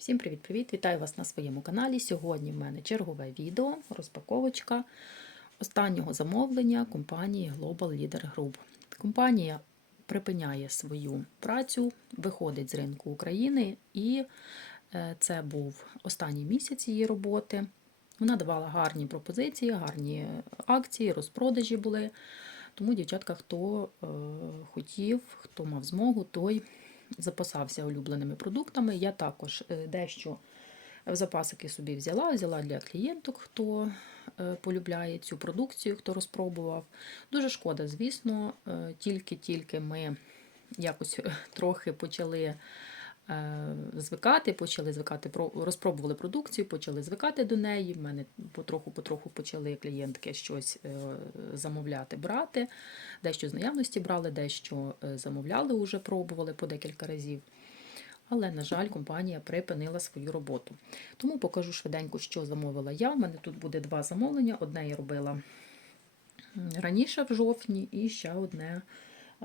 Всім привіт-привіт! Вітаю вас на своєму каналі. Сьогодні в мене чергове відео, розпаковочка останнього замовлення компанії Global Leader Group. Компанія припиняє свою працю, виходить з ринку України, і е, це був останній місяць її роботи. Вона давала гарні пропозиції, гарні акції, розпродажі були. Тому, дівчатка, хто е, хотів, хто мав змогу, той запасався улюбленими продуктами. Я також е, дещо в запасики собі взяла, взяла для клієнток, хто е, полюбляє цю продукцію, хто розпробував. Дуже шкода, звісно, е, тільки-тільки ми якось трохи почали. Е, Звикати, почали звикати, розпробували продукцію, почали звикати до неї. В мене потроху-потроху почали клієнтки щось е, замовляти, брати. Дещо з наявності брали, дещо е, замовляли, уже пробували по декілька разів. Але, на жаль, компанія припинила свою роботу. Тому покажу швиденько, що замовила я. У мене тут буде два замовлення. Одне я робила раніше в жовтні, і ще одне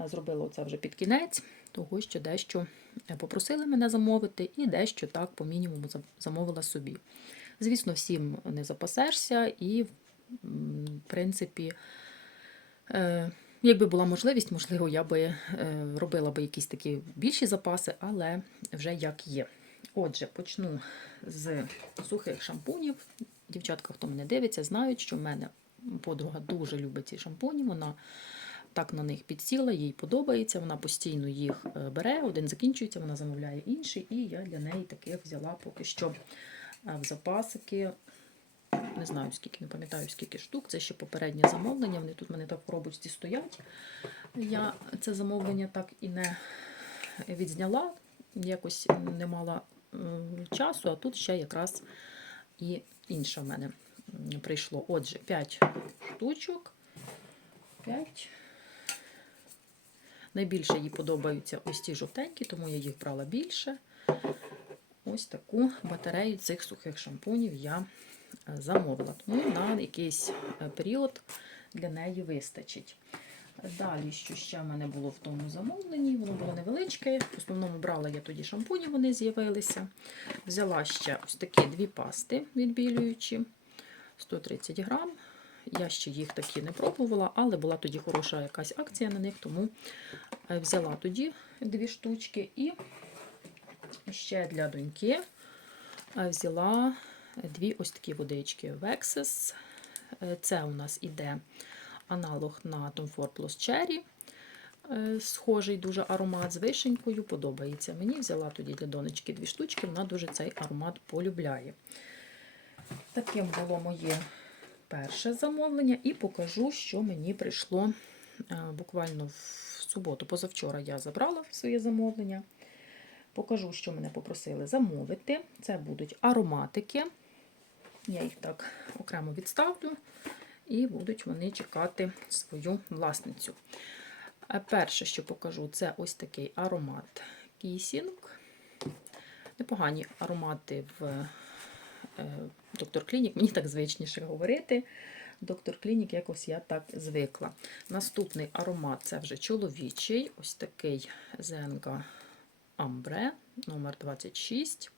зробила це вже під кінець, того що дещо е, попросили мене замовити, і дещо так по мінімуму замовила собі. Звісно, всім не запасешся, і, в принципі, е, Якби була можливість, можливо, я би е, робила би якісь такі більші запаси, але вже як є. Отже, почну з сухих шампунів. Дівчатка, хто мене дивиться, знають, що в мене подруга дуже любить ці шампуні. Вона так на них підсіла, їй подобається. Вона постійно їх е, бере, один закінчується, вона замовляє інший, і я для неї таких взяла поки що е, в запасики не знаю скільки, не пам'ятаю скільки штук. Це ще попереднє замовлення. Вони тут в мене так в коробочці стоять. Я це замовлення так і не відзняла, якось не мала часу, а тут ще якраз і інше в мене прийшло. Отже, 5 штучок. 5. Найбільше їй подобаються ось ті жовтенькі, тому я їх брала більше. Ось таку батарею цих сухих шампунів я е, замовила. Тому на якийсь е, період для неї вистачить. Далі, що ще в мене було в тому замовленні, воно було невеличке. В основному брала я тоді шампуні, вони з'явилися. Взяла ще ось такі дві пасти відбілюючі, 130 грам. Я ще їх такі не пробувала, але була тоді хороша якась акція на них, тому е, взяла тоді дві штучки. І ще для доньки е, взяла дві ось такі водички Vexes. Е, Це у нас іде аналог на Tom Ford Plus Cherry. Схожий дуже аромат з вишенькою, подобається мені. Взяла тоді для донечки дві штучки, вона дуже цей аромат полюбляє. Таким було моє перше замовлення, і покажу, що мені прийшло е, буквально в суботу. Позавчора я забрала своє замовлення. Покажу, що мене попросили замовити. Це будуть ароматики. Я їх так окремо відставлю, і будуть вони чекати свою власницю. Перше, що покажу, це ось такий аромат кісінг. Непогані аромати в доктор Клінік, мені так звичніше говорити. Доктор Клінік, якось я так звикла. Наступний аромат це вже чоловічий, ось такий Зенга Амбре, номер 26.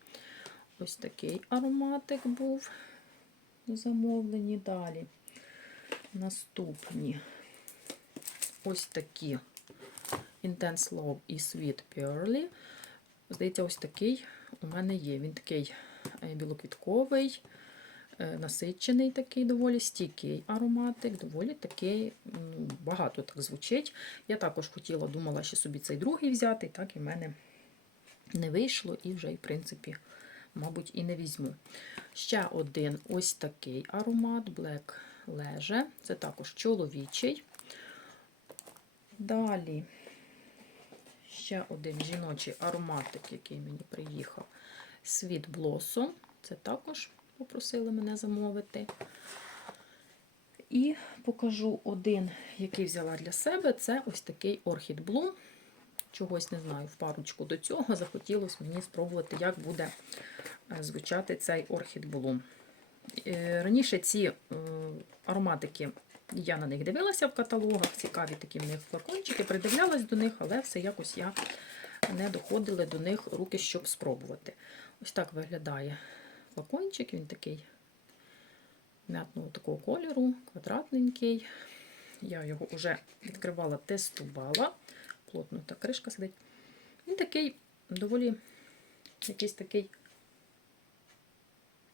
Ось такий ароматик був замовлені. Далі. Наступні ось такі Intense Love і Sweet Pearly. Здається, ось такий у мене є. Він такий е, білоквітковий, е, насичений такий доволі стійкий ароматик, доволі такий, багато так звучить. Я також хотіла, думала, що собі цей другий взяти, так і в мене не вийшло, і вже, в принципі, мабуть, і не візьму. Ще один ось такий аромат Black Leisure. Це також чоловічий. Далі ще один жіночий ароматик, який мені приїхав. Sweet Blossom. Це також попросили мене замовити. І покажу один, який взяла для себе. Це ось такий Orchid Bloom. Чогось не знаю, в парочку до цього захотілося мені спробувати, як буде е, звучати цей Orchid Bloom. Е, Раніше ці е, ароматики, я на них дивилася в каталогах, цікаві такі в них флакончики, придивлялась до них, але все якось я не доходили до них руки, щоб спробувати. Ось так виглядає флакончик, він такий м'ятного такого кольору, квадратненький. Я його вже відкривала, тестувала. Плотно та кришка сидить. Він такий доволі якийсь такий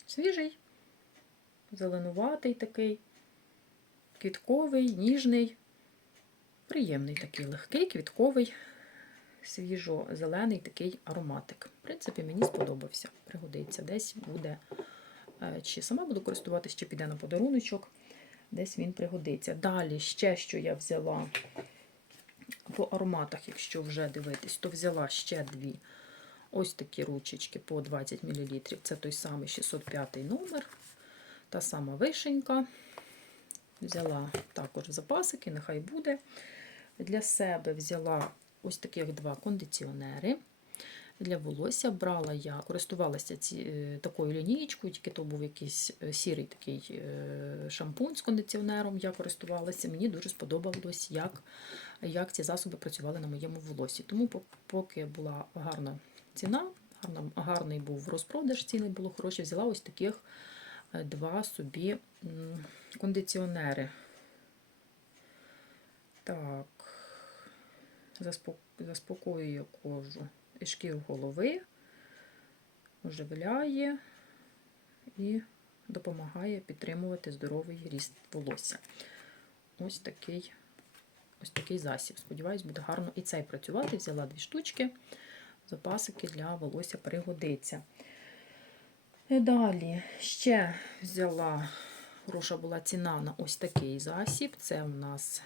свіжий, зеленуватий такий, квітковий, ніжний, приємний такий легкий, квітковий, свіжо-зелений такий ароматик. В принципі, мені сподобався. Пригодиться. Десь буде, е, чи сама буду користуватися, чи піде на подаруночок. Десь він пригодиться. Далі ще, що я взяла по ароматах, якщо вже дивитись, то взяла ще дві ось такі ручечки по 20 мл. Це той самий 605 номер. Та сама вишенька. Взяла також запасики, нехай буде. Для себе взяла ось таких два кондиціонери. Для волосся брала я, користувалася ці, е, такою лінієчкою, тільки то був якийсь е, сірий такий е, шампунь з кондиціонером. Я користувалася. Мені дуже сподобалось, як, як ці засоби працювали на моєму волосі. Тому поки була гарна ціна, гарна, гарний був розпродаж, ціни було хороші. Взяла ось таких два собі кондиціонери. Так, заспокоює кожу і шкіру голови, оживляє і допомагає підтримувати здоровий ріст волосся. Ось такий, ось такий засіб. Сподіваюсь, буде гарно і цей працювати. Взяла дві штучки, запасики для волосся пригодиться. І далі ще взяла, хороша була ціна на ось такий засіб. Це у нас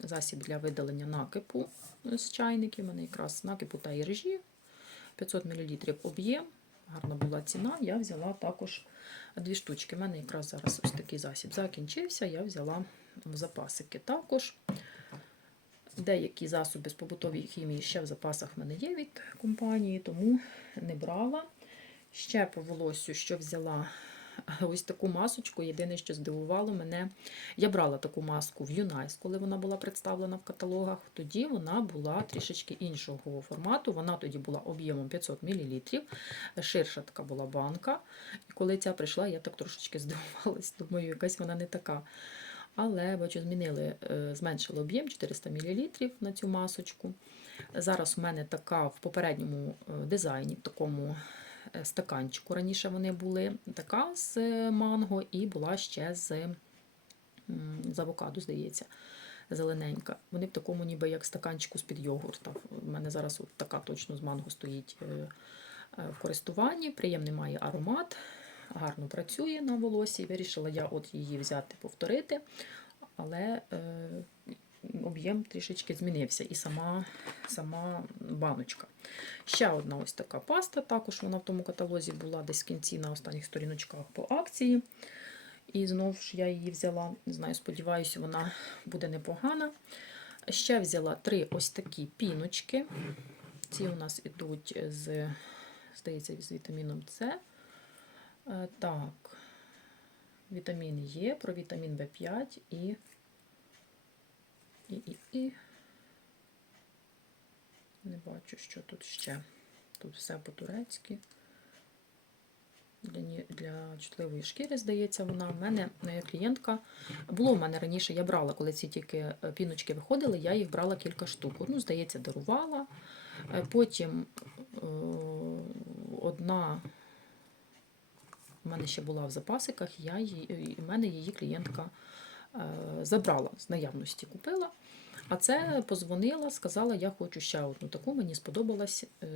засіб для видалення накипу з чайників. У мене якраз накипу та іржі. 500 мл об'єм. Гарна була ціна. Я взяла також дві штучки. У мене якраз зараз ось такий засіб закінчився. Я взяла в запасики також. Деякі засоби з побутової хімії ще в запасах в мене є від компанії, тому не брала. Ще по волосю, що взяла ось таку масочку. Єдине, що здивувало мене, я брала таку маску в Юнайс, коли вона була представлена в каталогах. Тоді вона була трішечки іншого формату. Вона тоді була об'ємом 500 мл. Ширша така була банка. І коли ця прийшла, я так трошечки здивувалась. Думаю, якась вона не така. Але бачу, змінили, е, зменшили об'єм 400 мл на цю масочку. Зараз у мене така в попередньому е, дизайні, в такому стаканчику. Раніше вони були така з е, манго і була ще з, з авокадо, здається, зелененька. Вони в такому, ніби як стаканчику з-під йогурта. У мене зараз от така точно з манго стоїть е, е, в користуванні. Приємний має аромат, гарно працює на волосі. Вирішила я от її взяти, повторити, але е, об'єм трішечки змінився і сама, сама баночка. Ще одна ось така паста, також вона в тому каталозі була десь в кінці на останніх сторіночках по акції. І знову ж я її взяла. Не знаю, сподіваюся, вона буде непогана. Ще взяла три ось такі піночки. Ці у нас ідуть з, здається, з вітаміном С. Е, Так, вітамін Є, про вітамін В5 і, і, і, і. Не бачу, що тут ще. Тут все по-турецьки. Для, для чутливої шкіри, здається, вона. У мене моя клієнтка. Було в мене раніше, я брала, коли ці тільки е, піночки виходили, я їх брала кілька штук. Одну, здається, дарувала. Е, Потім е, одна у мене ще була в запасиках, я її, в мене її клієнтка е, забрала з наявності, купила. А це позвонила, сказала, я хочу ще одну таку, мені сподобалась, е,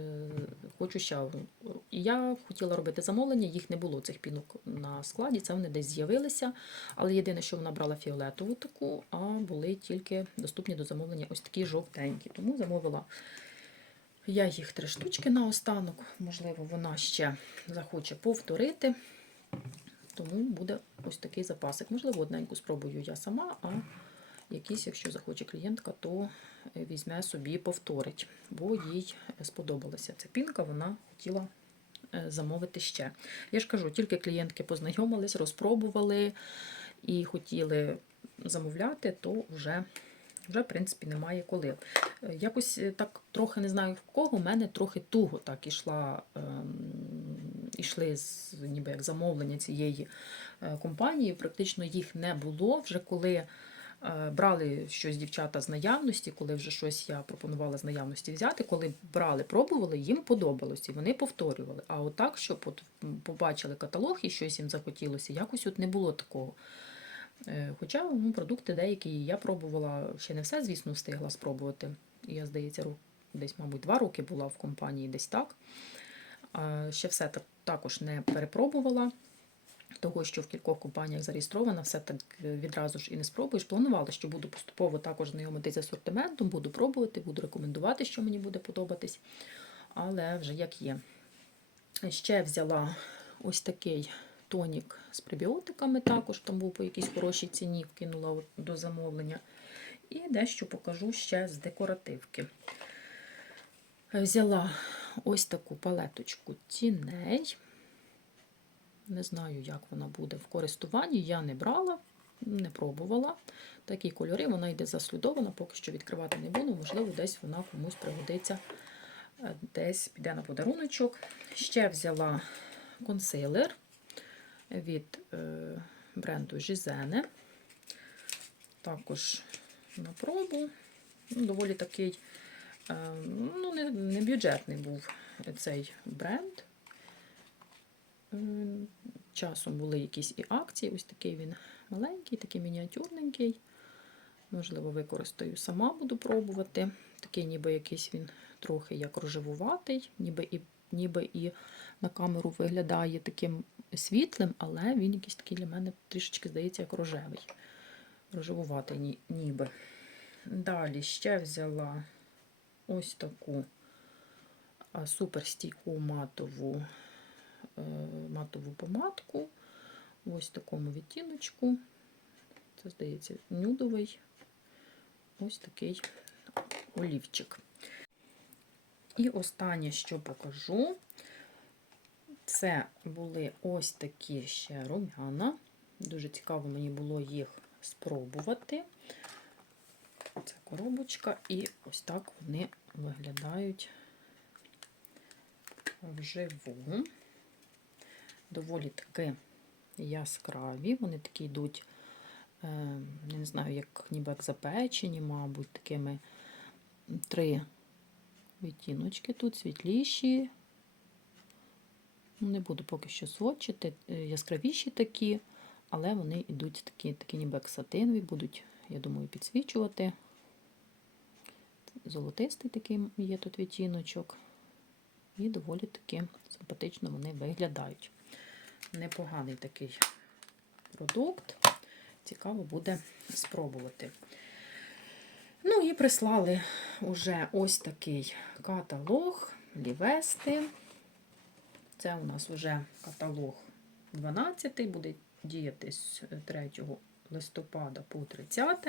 хочу ще одну. І я хотіла робити замовлення, їх не було цих пінок на складі, це вони десь з'явилися. Але єдине, що вона брала фіолетову таку, а були тільки доступні до замовлення ось такі жовтенькі. Тому замовила я їх три штучки наостанок. Можливо, вона ще захоче повторити. Тому буде ось такий запасик. Можливо, одненьку спробую я сама, а якісь, якщо захоче клієнтка, то е, візьме собі повторить, бо їй сподобалася ця пінка, вона хотіла е, замовити ще. Я ж кажу, тільки клієнтки познайомились, розпробували і хотіли замовляти, то вже вже, в принципі, немає коли. Е, Якось так трохи не знаю в кого, у мене трохи туго так ішла, ем, ішли з, ніби як замовлення цієї компанії. Практично їх не було вже коли. Е, Брали щось дівчата з наявності, коли вже щось я пропонувала з наявності взяти, коли брали, пробували, їм подобалось, і вони повторювали. А отак, щоб от побачили каталог і щось їм захотілося, якось от не було такого. Е, Хоча ну, продукти деякі я пробувала, ще не все, звісно, встигла спробувати. Я, здається, десь, мабуть, два роки була в компанії, десь так. Ще все також не перепробувала. Того, що в кількох компаніях зареєстрована, все так відразу ж і не спробуєш. Планувала, що буду поступово також знайомитися з асортиментом, буду пробувати, буду рекомендувати, що мені буде подобатись. Але вже як є. Ще взяла ось такий тонік з пребіотиками, також там був по якійсь хорошій ціні, вкинула до замовлення. І дещо покажу ще з декоративки. Взяла ось таку палеточку тіней. Не знаю, як вона буде в користуванні. Я не брала, не пробувала. Такі кольори, вона йде заслідована, поки що відкривати не буду. Можливо, десь вона комусь пригодиться, е, десь піде на подаруночок. Ще взяла консилер від е, бренду Жизене. Також на пробу. Ну, доволі такий е, ну, не бюджетний був цей бренд. Часом були якісь і акції. Ось такий він маленький, такий мініатюрненький. Можливо, використаю сама, буду пробувати. Такий, ніби якийсь він трохи як рожевуватий, ніби і, ніби і на камеру виглядає таким світлим, але він якийсь такий для мене трішечки здається, як рожевий. Рожевуватий ні- ніби. Далі ще взяла ось таку суперстійку матову матову помадку. Ось такому відтіночку. Це, здається, нюдовий. Ось такий олівчик. І останнє, що покажу, це були ось такі ще рум'яна. Дуже цікаво мені було їх спробувати. Це коробочка, і ось так вони виглядають вживу доволі таки яскраві. Вони такі йдуть, е, не знаю, як ніби як запечені, мабуть, такими три відтіночки тут світліші. Ну, Не буду поки що сводчити, е, яскравіші такі, але вони йдуть такі, такі ніби як сатинові, будуть, я думаю, підсвічувати. Золотистий такий є тут відтіночок. І доволі таки симпатично вони виглядають. Непоганий такий продукт. Цікаво буде спробувати. Ну і прислали уже ось такий каталог Лівести. Це у нас вже каталог 12, буде діяти з 3 листопада по 30.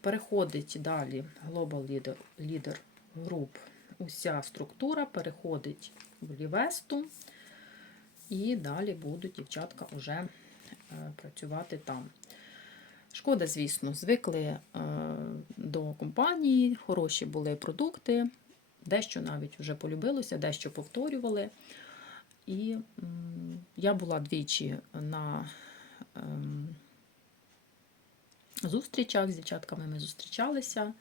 Переходить далі Global Leader, Leader Group. Уся структура переходить в Лівесту. І далі будуть дівчатка вже е, працювати там. Шкода, звісно, звикли е, до компанії, хороші були продукти, дещо навіть вже полюбилося, дещо повторювали. І я була двічі на ем, зустрічах з дівчатками ми зустрічалися.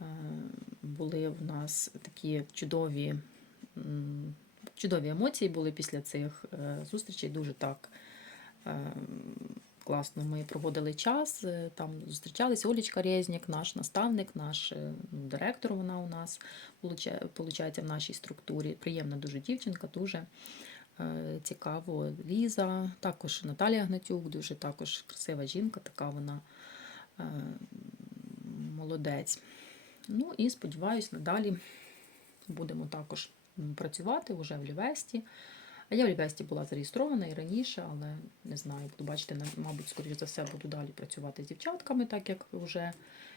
Е, Були в нас такі чудові, чудові емоції були після цих е, зустрічей. Дуже так е, класно ми проводили час. Е, Там зустрічалися Олічка Резнік, наш наставник, наш директор. Вона у нас виходить в нашій структурі. Приємна дуже дівчинка, дуже цікаво. Ліза, також Наталія Гнатюк, дуже також красива жінка, така вона молодець. Ну і сподіваюсь, надалі будемо також працювати вже в Лівесті. А я в Лівесті була зареєстрована і раніше, але не знаю, буду бачити, мабуть, скоріш за все, буду далі працювати з дівчатками, так як вже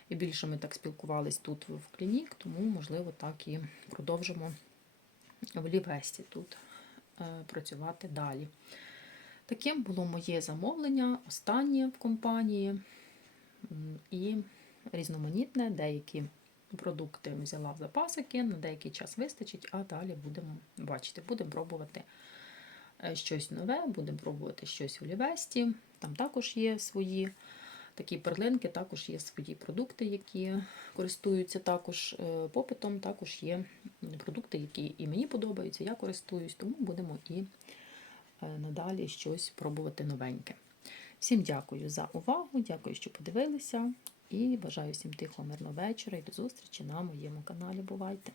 і більше ми так спілкувались тут в клінік, тому, можливо, так і продовжимо в Лівесті тут е, працювати далі. Таким було моє замовлення, останнє в компанії. І різноманітне, деякі продукти взяла в запасики, на деякий час вистачить, а далі будемо бачити, будемо пробувати е, щось нове, будемо пробувати щось у Лівесті. Там також є свої такі перлинки, також є свої продукти, які користуються також е, попитом. Також є продукти, які і мені подобаються, я користуюсь, тому будемо і е, надалі щось пробувати новеньке. Всім дякую за увагу, дякую, що подивилися. І бажаю всім тихого, мирного вечора і до зустрічі на моєму каналі. Бувайте!